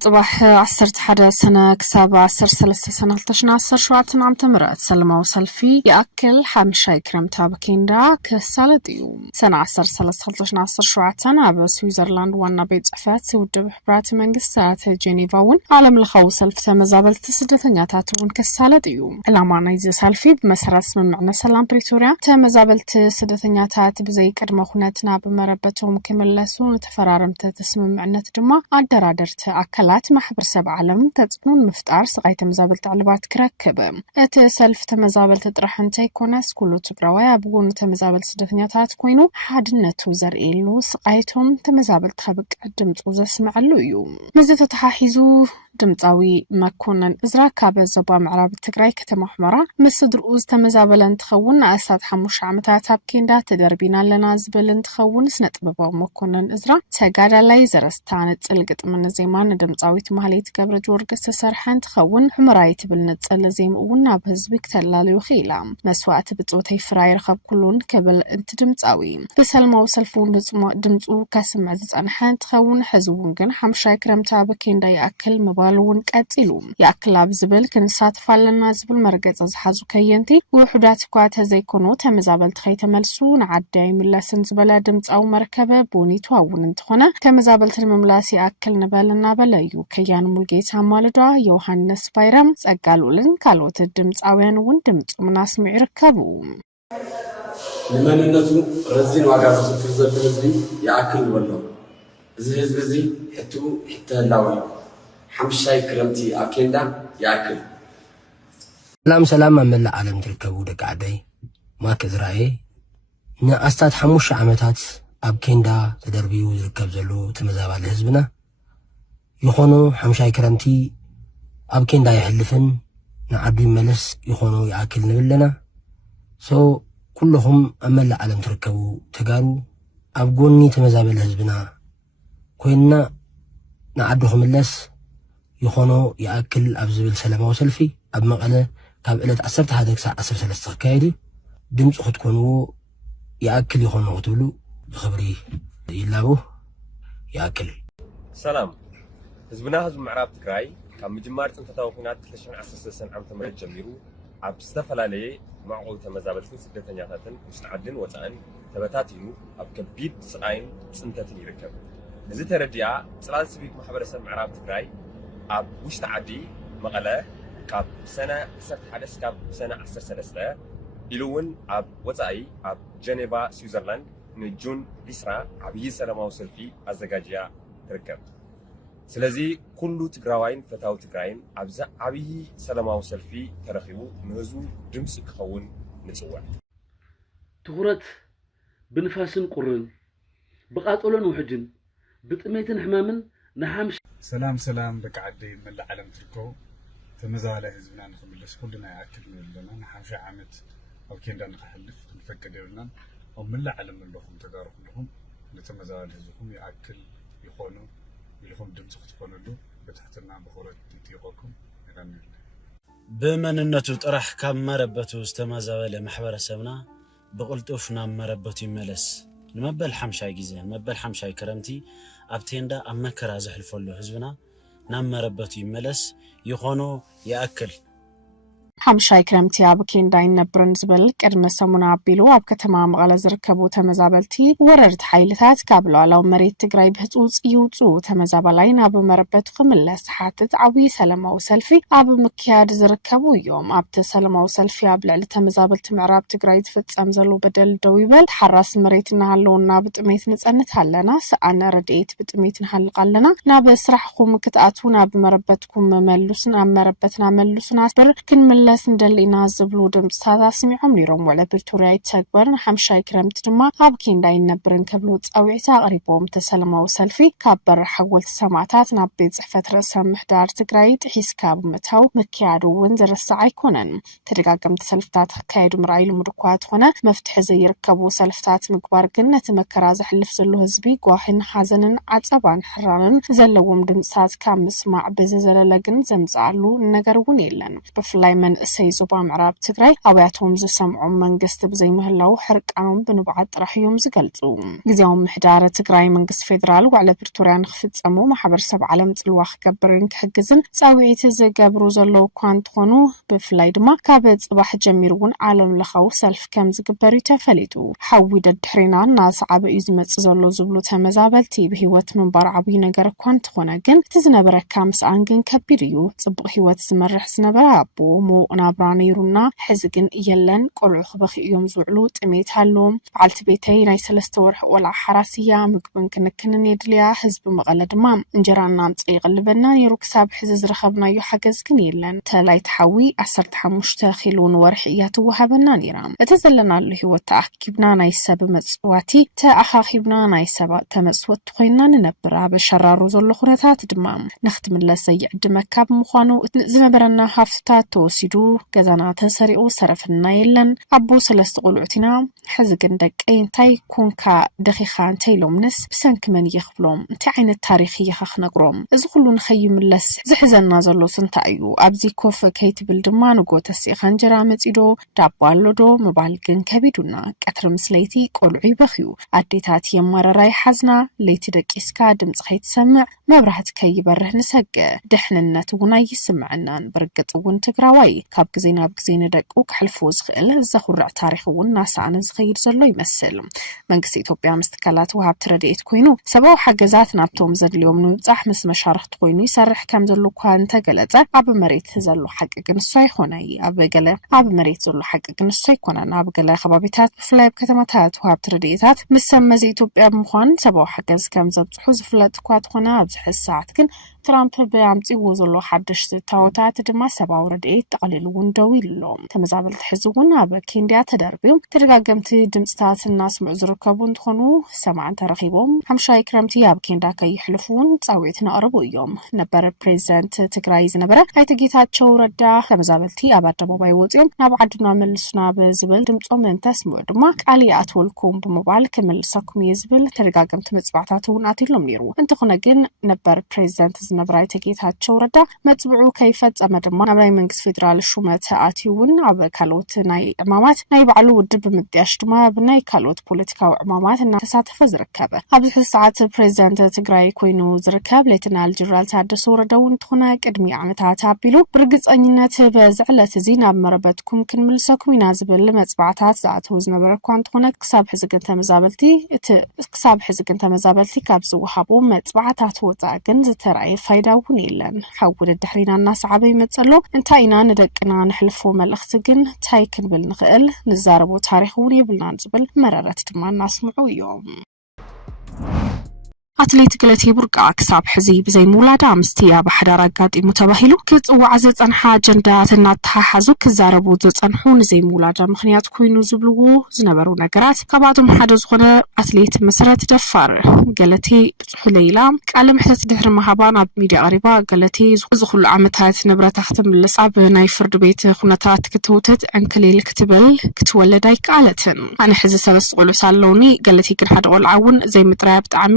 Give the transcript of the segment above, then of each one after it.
طباح 11 سنة كساب 13 سنة 2017 عام تمرات سلموا سلفي يأكل حمشاي كرمتا بكيندا كسالت يوم سنة 13 بسويسرلاند وانا بيت عفات سودب حبرات منقسات جينيفاون عالم الخو سلف تمزابل تسدتنياتاتون كسالت يوم العما نيزي سلفي بمسرات سممعنا سلام بريتوريا تمزابل تسدتنياتات بزي كدما خوناتنا بمربتهم كملسون تفرارمت تسممعنا تدما عدرادر أكلات محبرسب عالم تتصنون مفتار سقاي تمزابل تعلبات كركب سلف تمزابل تطرحن تيكونس كله تقراويا بقون تمزابل سدثنياتات كوينو حادنتو زرئيلو سقايتهم تمزابل تخبق دمطو زسمعلو يوم مزة تحاحيزو دمطاوي مكونن إزرا كابا زبا معراب التقراي كتما حمرا مسدر أوز تمزابل تخون أساد حموش عمتات هابكيندا تدربينا لنا زبل تخون سنت ببا مكونن إزرا تقادا لايزرستانت القط من زيمان دمطاويت مهليت قبر جورجس سرحان تخون حمرايت بالنتصل زيم ونا بهزبك تلاليو خيلا مسوات بتصوتي فراير خب كلون كبل انت دمطاوي بسلمو سلفون دمطو كاسم عزيز انحان تخون حزبون جن حمشاي كرمتا بكيندا يأكل مبالون قاتلو يأكل ابزبل كنسات فالنا زبل مرقص زحازو كينتي وحدات كواتا زيكونو تمزابل تخي تملسون عداي ملاسن زبلا دمطاو مركبه بونيتو اون انتخونه تمزابل المملاس يأكل نبالنا بلايو كيان ملقيت عمالدا يوحنس بايرم سأقالولن كالوت الدمطاويان وندمط مناسمع يركبو لمن النتو رزين وعقاص الفرزة تنزلي يأكل والله زي هزبزي حتى اللاوي حمشاي كرمتي أكيندا يأكل سلام من العالم تركبو دك عدي ما كذرائي نا أستاد حموش عمتات أبكيندا تدربيو يركب زلو تمزابال هزبنا يخونو حمشاي كرمتي أبكيندا يحلفن نعبي ملس يخونو يأكل نبلنا كلهم أمل عالم تركبو تقارو أبقوني تمزابال هزبنا كويننا نعدوهم ملس يخونو يأكل أبزبل سلامة وسلفي أب مقالة كاب إلت 10 ساعة 13 كايدي دمج أخد كونو يأكل يخونو غتولو بخبري يلابو يأكل سلام هزبنا هزب معراب تكراي كان مجمار تنفتاو خينات 2016 عام تمرد جميرو عب استفلالي معقول تمزابلتن سدتنياتاتن مستعدن وطأن تبتاتينو عب كبيد سقاين سنتاتن يركب هزي ترديا صلال سبيك محبرسب معراب تكراي عب وشت عدي مقالة كاب سنة 11 كاب سنة 13 إلوون عب وطأي عب جنيفا سويسرلاند نجون إسرا عبي سلامة سلفي أزدقاجيا تركب سلازي كله تقراوين فتاو تقراين عبزا عبي سلامة سلفي ترخيبو نهزو دمس كخون نتسوع تغرت بنفاسن قرن بقاتلون وحجن بطميتن حمامن نحامش سلام بك عدي من العالم تركو تمزالة هزبنا نخملس كلنا يأكل لنا نحامش عامت أو كيندا نخلف نفكر لنا ومن العالم لهم تقارب لهم لتمزال هزبهم يأكل يخونوا يلهم دمس تكونوا له بتحتنا بخورة تيقوكم يغني بمن النتو طرح كم مربتو استمازال محبرسبنا بقلطوفنا مربتو يملس نمبل حمشاي غيزه نمبل حمشاي كرمتي ابتيندا امكرا زحلفلو حزبنا نام مربتو يملس يخونو ياكل حمشاي كرمتي أبكيندا ينبرن زبل قدم سمونا عبيلو أب كتما مقالة زركبو تمزابلتي وررت حيلتات كابلو على مريت تقراي بهتوز يوتو تمزابلاين أب مربت خملس حاتت عوي سلامة وسلفي أب مكياد زركبو يوم أب تسلامة وسلفي أب لعل تمزابلت معراب تقراي تفتس أمزلو بدل دويبل تحرس مريت نهالو نابت أميت نتسأنت هالنا سأنا رديت بتأميت نهالق لنا ناب سرحكم كتأتونا بمربتكم ملوسنا مربتنا ملوسنا أسبر كن لسن دلينا زبلو دمس هذا سمعهم ليرم ولا بريتوريا تكبرن حمشاي كرمت دما أبكين داين نبرن كبلوت أو عتا قريبهم تسلموا وسلفي كبر حول سماعات نبيت زحفت رسم محدار تقرايد حيس كاب متاو مكيادو ونزر الساعي كونن ترقاقم تسلفتات كايدو مرايلو مدكوات هنا مفتح زي يركبو سلفتات مقبار قنة مكراز حلف زلو هزبي قواحن حازنن عطبان حرانن زلوهم دمسات كام مسمع بززل لقن زمزعلو نقرون يلن بفلاي من መንእሰይ ዞባ ምዕራብ ትግራይ ኣብያቶም ዝሰምዑ መንግስቲ ብዘይ ምህላው ሕርቃኖም ብንብዓት ጥራሕዮም ዝገልጹ ግዚያዊ ምሕዳር ትግራይ መንግስቲ ፌደራል ዋዕለ ፕሪቶርያ ንኽፍጸሙ ማሕበረሰብ ዓለም ጽልዋ ክገብርን ክሕግዝን ጻውዒት ዝገብሩ ዘለዉ እኳ እንትኾኑ ብፍላይ ድማ ካብ ጽባሕ ጀሚሩ እውን ዓለም ለኻዊ ሰልፍ ከም ዝግበር ተፈሊጡ ሓዊ ደድሕሪና እናሰዓበ እዩ ዝመጽእ ዘሎ ዝብሉ ተመዛበልቲ ብሂወት ምንባር ዓብዪ ነገር እኳ እንትኾነ ግን እቲ ዝነበረካ ምስኣን ግን ከቢድ እዩ ጽቡቕ ሂወት ዝመርሕ ዝነበረ ኣቦ ምዉቕ ናብራ ነይሩና ሕዚ ግን የለን ቆልዑ ክበኺ እዮም ዝውዕሉ ጥሜት ኣለዎም በዓልቲ ቤተይ ናይ 3 ወርሒ ቆልዓ ሓራስያ ምግብን ክንክንን የድልያ ህዝቢ መቐለ ድማ እንጀራና ኣምጽ ይቕልበና ነይሩ ክሳብ ሕዚ ዝረኸብናዮ ሓገዝ ግን የለን ተላይ ተሓዊ 15 ኪሎ ወርሒ እያ ትወሃበና ነይራ እቲ ዘለናሉ ሂወት ተኣኪብና ናይ ሰብ መጽዋቲ ተኣኻኺብና ናይ ሰብ ተመጽወት ኮይና ንነብር ኣብ ሸራሩ ዘሎ ኩነታት ድማ ንኽትምለስ ዘይዕድመካ ብምዃኑ ዝነበረና ሃፍትታት ተወሲዱ ገዛና ተሰሪቑ ሰረፍና የለን ኣቦ 3 ቆልዑትና ሕዚ ግን ደቀይ እንታይ ኮንካ ደኺኻ እንታይ ኢሎምንስ ብሰንኪ መን ይኽብሎም እንታይ ዓይነት ታሪክ ኢኻ ክነግሮም እዚ ኩሉ ንኸይምለስ ዝሕዘና ዘሎ እንታይ እዩ ኣብዚ ኮፍ ከይትብል ድማ ንጎ ተሲኻ እንጀራ መጺዶ ዳቦ ኣሎዶ ምባል ግን ከቢዱና ቀትሪ ምስለይቲ ቆልዑ ይበኽዩ ኣዴታት የመረራይ ሓዝና ለይቲ ደቂስካ ድምፂ ከይትሰምዕ መብራህቲ ከይበርህ ንሰገ ድሕንነት እውን ኣይስምዐናን ብርግጽ እውን ትግራዋይ ካብ ግዜ ናብ ግዜ ንደቁ ክሕልፍዎ ዝኽእል ዘኹርዕ ታሪክ እውን ናሳኣነ ዝኸይድ ዘሎ ይመስል መንግስቲ ኢትዮጵያ ምስትካላት ወሃብቲ ረድኤት ኮይኑ ሰብኣዊ ሓገዛት ናብቶም ዘድልዮም ንምብጻሕ ምስ መሻርክቲ ኮይኑ ይሰርሕ ከም ዘሎ እኳ እንተገለጸ ኣብ መሬት ዘሎ ሓቂ ግን እሱ ኣይኮነይ ኣብ መሬት ዘሎ ሓቂ ግን እሱ ኣይኮነን ኣብ ገለ ከባቢታት ብፍላይ ከተማታት ወሃብቲ ረድኤታት ምስ ሰመዚ ኢትዮጵያ ብምዃን ሰብኣዊ ሓገዝ ከም ዘብጽሑ ዝፍለጥ እኳ ትኾነ ኣብዚ ሕዚ ሰዓት ግን ትራምፕ ብኣምፂዎ ዘሎ ሓድሽቲ ታወታት ድማ ሰብኣዊ ረድኤት ጠቕሊሉ እውን ደው ኢሉሎም ተመዛበልቲ ሕዚ እውን ኣብ ኬንያ ተደርብዩ ተደጋገምቲ ድምፅታት እናስምዑ ዝርከቡ እንትኾኑ ሰማዕን ተረኺቦም ሓምሻይ ክረምቲ ኣብ ኬንያ ከይሕልፉ እውን ጻውዒት ነቕርቡ እዮም ነበር ፕሬዚደንት ትግራይ ዝነበረ ኣይተ ጌታቸው ረዳ ተመዛበልቲ ኣብ ኣደባባይ ወፂኦም ናብ ዓድና መልሱና ብዝብል ድምፆም እንተስምዑ ድማ ቃል ይኣትወልኩም ብምባል ክምልሰኩም እየ ዝብል ተደጋገምቲ መፅባዕታት እውን ኣትሎም ነይሩ እንተኾነ ግን ነበር ፕሬዚደንት ዝነበረ ኣይተ ጌታቸው ረዳ መፅብዑ ከይፈጸመ ድማ ናብ ናይ መንግስቲ ፌደራል ሹመት ኣትዩውን ኣብ ካልኦት ናይ ዕማማት ናይ ባዕሉ ውድብ ብምጥያሽ ድማ ብናይ ካልኦት ፖለቲካዊ ዕማማት እናተሳተፈ ዝርከብ ኣብዚ ሕዚ ሰዓት ፕሬዚደንት ትግራይ ኮይኑ ዝርከብ ሌተናል ጀነራል ታደሰ ወረደ እውን እንትኾነ ቅድሚ ዓመታት ኣቢሉ ብርግጸኝነት በዝዕለት እዚ ናብ መረበትኩም ክንምልሰኩም ኢና ዝብል መፅባዕታት ዝኣተው ዝነበረ እኳ እንትኾነ ክሳብ ሕዚ ግን ተመዛበልቲ ካብ ዝወሃቡ መፅባዕታት ወፃኢ ግን ዝተረኣየ ፋይዳ እውን የለን ሓዊ ደድሕሪና እናሰዓበ ይመጸሎ እንታይ ኢና ንደቅና ንሕልፎ መልእኽቲ ግን እንታይ ክንብል ንኽእል ንዛረቦ ታሪክ እውን የብልናን ዝብል መረረት ድማ እናስምዑ እዮም ኣትሌት ገለቴ ቡርቃ ክሳብ ሕዚ ብዘይ ምውላዳ ምስቲ ኣብ ሓዳር ኣጋጢሙ ተባሂሉ ክጽዋዕ ዝጸንሓ ኣጀንዳታት እናተሓሓዙ ክዛረቡ ዝጸንሑ ንዘይ ምውላዳ ምክንያት ኮይኑ ዝብልዎ ዝነበሩ ነገራት ካብኣቶም ሓደ ዝኾነ ኣትሌት መሰረት ደፋር ገለቴ ብጽሑል ኢላ ቃለ መሕተት ድሕሪ መሃባ ናብ ሚድያ ቀሪባ ገለቴ ዝኹሉ ዓመታት ንብረታ ክትምልስ ኣብ ናይ ፍርድ ቤት ኩነታት ክትውትት ዕንክሊል ክትብል ክትወለድ ኣይከኣለትን ኣነ ሕዚ 3 ቆልዑ ሳለውኒ ገለቴ ግን ሓደ ቆልዓ እውን ዘይምጥራይ ብጣዕሚ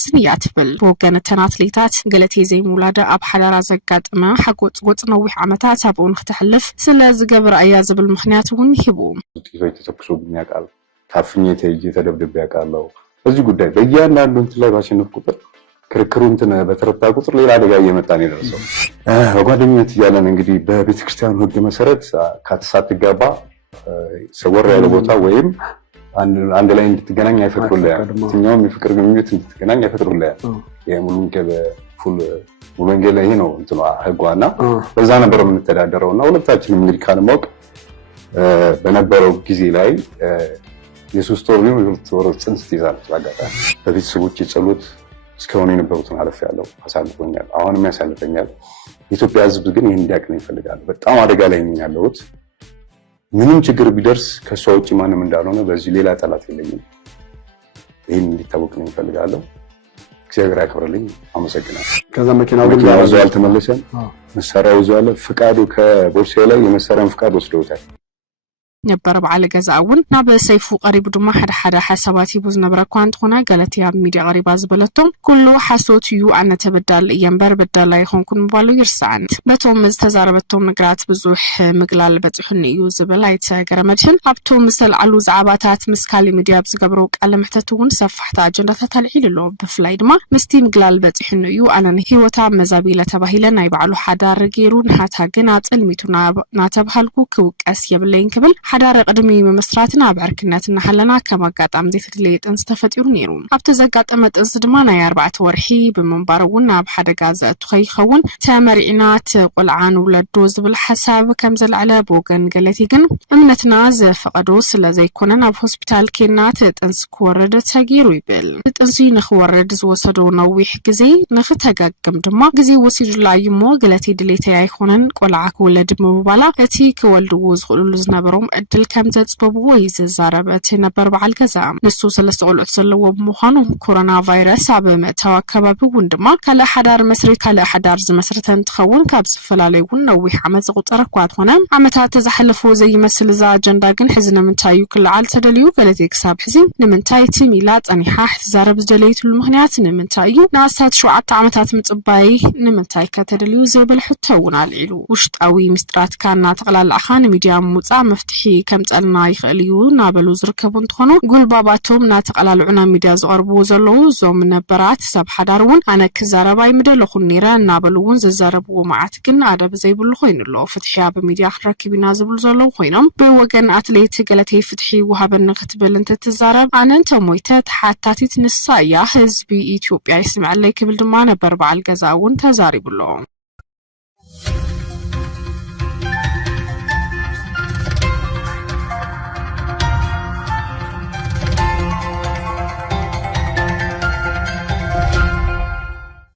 ዝን ያትብል ወገነተን አትሌታት ገለቴ ዘይ ሙላዳ ኣብ ሓዳራ ዘጋጥማ ሓጎጽ ነዊሕ ዓመታት ኣብኡን ክትሕልፍ ስለ ዝገብር ኣያ ዝብል ምክንያት እውን ይሂቡ ጥቂቶች ተተኩሶብኝ ያውቃል ታፍኜ ተደብድቤ ያውቃለሁ በዚህ ጉዳይ በእያንዳንዱ እንትን ላይ ባሸነፍ ቁጥር ክርክሩ እንትን በተረታ ቁጥር ሌላ አደጋ እየመጣ ነው የደረሰው በጓደኝነት እያለን እንግዲህ በቤተክርስቲያኑ ሕግ መሰረት ሳትጋባ ሰወር ያለ ቦታ ወይም አንድ ላይ እንድትገናኝ አይፈቅዱልህም የትኛውም የፍቅር ግንኙነት እንድትገናኝ አይፈቅዱልህም የሙሉ ወንጌል ላይ ነው እንትኑ ህጓና በዛ ነበር የምንተዳደረውና ሁለታችንም እንግዲህ ካለማወቅ በነበረው ጊዜ ላይ የሶስት ወር ነው የሁለት ወር ጽንስ ትይዛለች አጋጣሚ በቤተሰቦች ጸሎት እስካሁን የነበሩትን አለፍ ያለው አሳልፎኛል አሁንም ያሳልፈኛል የኢትዮጵያ ህዝብ ግን ይሄን እንዲያውቅ ነው ይፈልጋል በጣም አደጋ ላይ ነው ያለሁት ምንም ችግር ቢደርስ ከሷ ውጪ ማንም እንዳልሆነ በዚህ ሌላ ጠላት የለኝም ይሄን እንዲታወቅ ነው ይፈልጋለሁ እግዚአብሔር ያክብርልኝ አመሰግናለሁ ከዛ መኪናው ግን ያዘዋል ተመለሰን መሳሪያው ይዟል ፍቃዱ ከቦርሳዬ ላይ የመሳሪያውን ፍቃድ ወስደውታል ነበር በዓል ገዛውን ናብ ሰይፉ ቀሪቡ ድማ ሓደ ሓሳባት ይቡዝ ነብረ ኳንት ሆነ ገለቲያ ሚዲያ ቀሪባ ዝበለቶም ኩሉ ሓሶት ዩ አነ ተበዳል የንበር በዳል አይሆንኩን ባሉ ይርሳን በቶም ዝተዛረበቶም ነገራት ብዙሕ ምግላል በጽሕን እዩ ዝብል አይተገረመድን ኣብቶ ምስል አሉ ዛዕባታት ምስካሊ ሚዲያ ዝገብሩ ቃለ መሕተቱን ሰፋሕታ አጀንዳታት አልዒልሎ ብፍላይ ድማ ምስቲ ምግላል በጽሕን እዩ አነ ህይወታ መዛቢለ ተባሂለ ናይ ባዕሉ ሓዳር ገይሩ ንሓታ ግን አጽልሚቱና ናተብሃልኩ ክውቀስ የብለይን ክብል ሓዳር ቅድሚ መመስራትና አብዕርክነትና ሓለና ከማጋጣም ዘይትድለ ጥንስ ተፈጢሩ ነይሩ ኣብተ ዘጋጠመ ጥንስ ድማ ናይ 4 ወርሒ በመንባረውን ኣብ ሓደጋ ዘእቱ ከይኸውን ተመሪዕና ተቆልዓን ወለዶ ዝብል ሓሳብ ከም ዘልዓለ ቦገን ገለቲ ግን እምነትና ዘፈቀዶ ስለ ዘይኮነን ኣብ ሆስፒታል ኬና ጥንስ ክወረደ ተገይሩ ይብል ጥንሲ ንኽወረድ ዝወሰዶ ነዊሕ ግዜ ንኽተጋግም ድማ ግዜ ወሲዱላ ይሞ ገለቲ ድሌታ አይኮነን ቆልዓ ክወለድ ምባላ እቲ ክወልድዎ ዝኽእሉ ዝነበሮም ዕድል ከም ዘጽበብዎ ይዛረበት ነበር በዓል ገዛ ንሱ ሰለስተ ቆልዑት ዘለዎ ብምዃኑ ኮሮና ቫይረስ ኣብ መእተዊ ኣከባቢ እውን ድማ ካለ ሓዳር መስሪት ካለ ሓዳር ዝመስርተን ትኸውን ካብ ዝፈላለዩን ነዊሕ ዓመት ዝቁጠረ እኳ ትኾነ ዓመታት ተዛሕለፎ ዘይመስል ዛ አጀንዳ ግን ሕዝነ ምንታዩ ክልዓል ተደልዩ ገለቲ ክሳብ ሕዚ ንምንታይ ሚላ ጸኒሓ ዝዛረብ ዝደለይትሉ ምኽንያት ንምንታይ እዩ ናሳት 7 ዓመታት ምጽባይ ንምንታይ ከተደልዩ ዝብል ሕቶውን አልዒሉ ውሽጣዊ ምስጥራት ካና ተቀላልዓኻ ሚዲያ ሙጻ መፍትሒ ከም ጸልና ይኽእል እዩ ናበሉ ዝርከቡ እንትኾኑ ጉልባባቶም ናተቀላልዑና ሚዲያ ዝቀርቡ ዘለዉ ዞም ነበራት ሰብ ሓዳርውን አነ ክዛረባይ ምደለኹን ነይረ ናበሉውን ዝዛረብዎ መዓት ግን አደብ ዘይብሉ ኮይኑሎ ፍትሕያ በሚዲያ ረክቢና ዝብሉ ዘለዉ ኮይኖም በወገን አትሌት ገለቴ ፍትሒ ወሃበን ክትብል እንትትዛረብ አነንተ ሞይተ ተሓታቲት ንሳያ ህዝቢ ኢትዮጵያ ይስምዓለይ ክብል ድማ ነበር በዓል ገዛውን ተዛሪብሎ